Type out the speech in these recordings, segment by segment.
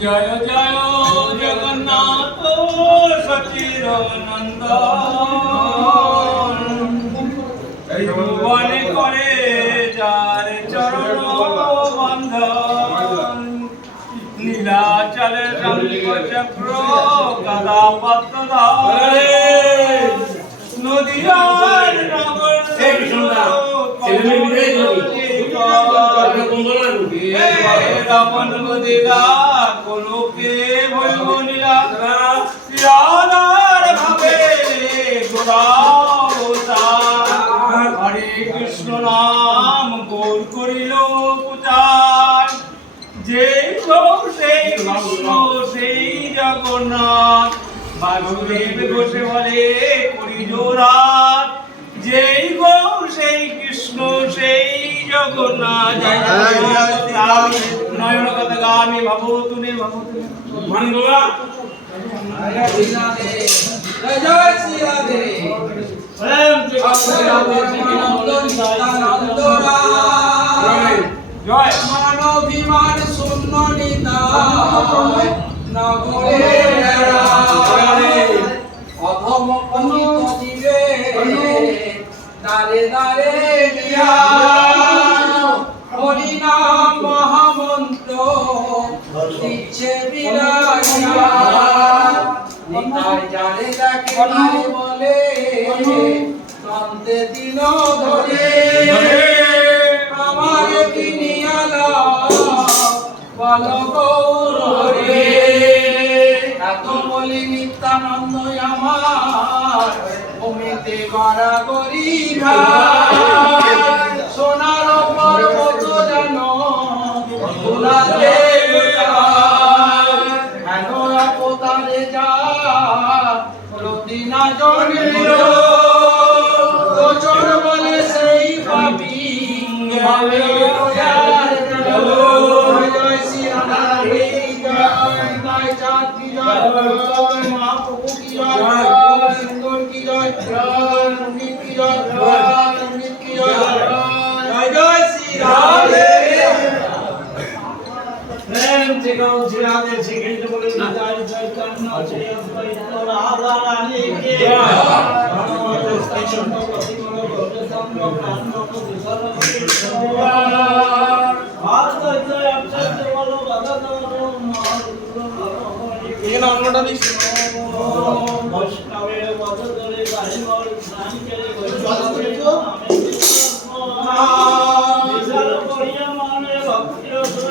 জয় জয় জগন্নাথ সচির নন্দ ভুবনে করে যার চরণ বন্ধন নীলাচলে চক্র গদা পদ্ম রাবণ গদিরা কোলোকে ভৈব নীলা। রাধার ভাবে গোরাবতার হরে কৃষ্ণ নাম গৌর করিল পুজার যে গৌ সেই কৃষ্ণ সেই জগন্নাথ। বাসুদেব ঘোষে বলে করি যেই গৌ সেই কৃষ্ণ সেই জগন্নাথ। জয় নয়ন কথা গামি ভাবো তুমি ভাবো জয় মানবিমান শূন্য নিতায় নগরে দারে নিয়া হরিনাম মহামন্ত্র দিচ্ছে বিরাজিয়া নিতাই নাই বলে কান্তে দিল ধরে। আমার কিনিয়ালা বল গৌর হরে। এত বলি নিত্যানন্দ আমার। গড়া করি ভাই। সোনার পর্বত যেন হেন আপতারে যা? রতিনা জনিল। গোচর বলে সেই ভাবে রোজার গেল। জয় শ্রী রাধে জয় জয় চাঁদ জয় জয় মহাপ্রভু কি জয় জিরাদের শিখিত বলে নিতাই চৈতন্য শ্রী অদ্বৈত রাধা রানী কে এখানে বাড়ি বাড়ি নাম করে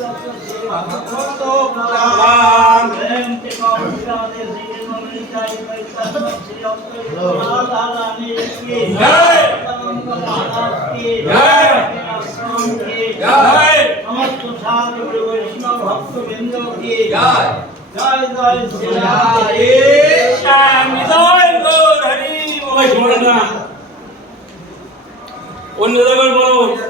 মানে ভক্তি প্রেম কে মনে জয়। জয়। জয়। শ্রী অন্য জায়গায় বলো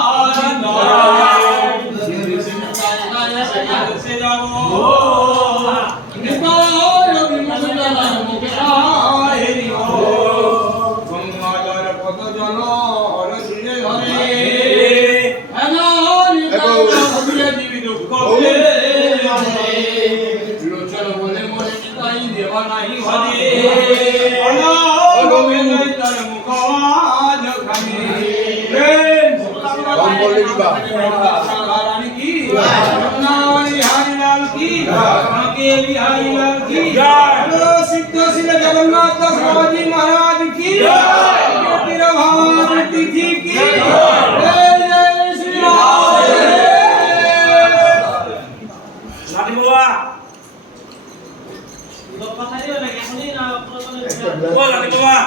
নাই অনাগমে তার মুখ খানি। রানী কি হারিলাল কি আমাকে কি সিদ্ধ শিল জগন্নাথ মহারাজ কি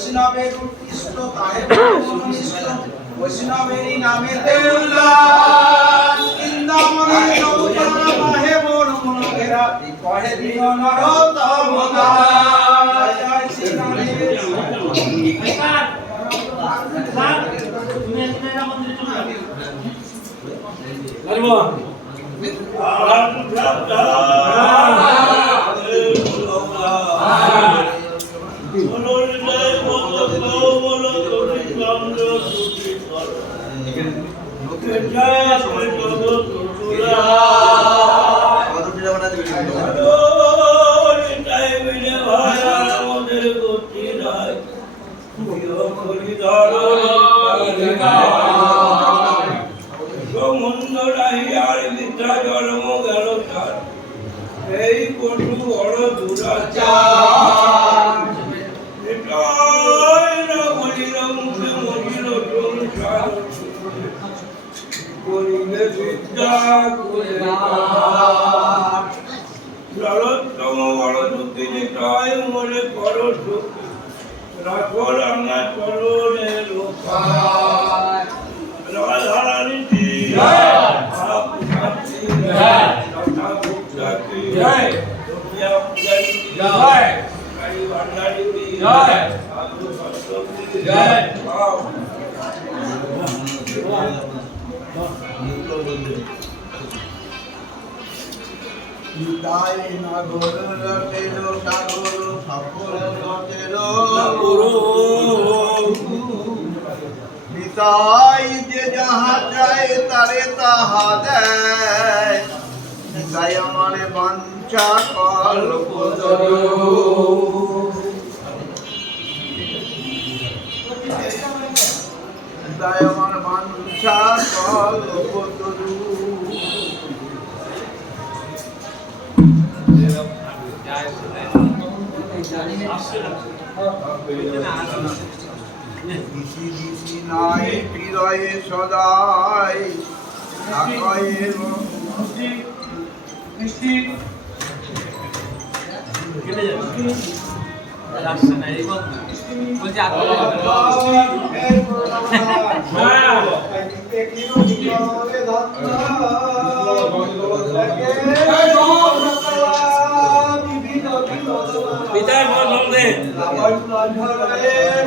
বৈষ্ণবের উৎকৃষ্ট তাহে মন নিষ্ঠ বৈষ্ণবেরি নামে দেউল্লাস বৃন্দাবনে মন কহে দিন নরোত্তম দাস জয় শ্রী রাম নাতি বাবা এই পটু বড় দুরাচার এটাই না বলিল মুখে মরিল সংসার করিলে বিদ্যা করে জলতম বড় দুঃখী মনে করো সুখ। রাখো রাঙা চরণে লোকা। রাধারানী কি জয়। তাই না গোর রটের সাগর সফল রটের যে যাহা চায় তারে তাহা দেয় নিতাই আমারে বাঞ্ছা কল্প নিতাই আমার বাঞ্ছা কল্প দিশি দিশি নাই বিরয়ে সদাই আকায়ে যোগেন্দ্র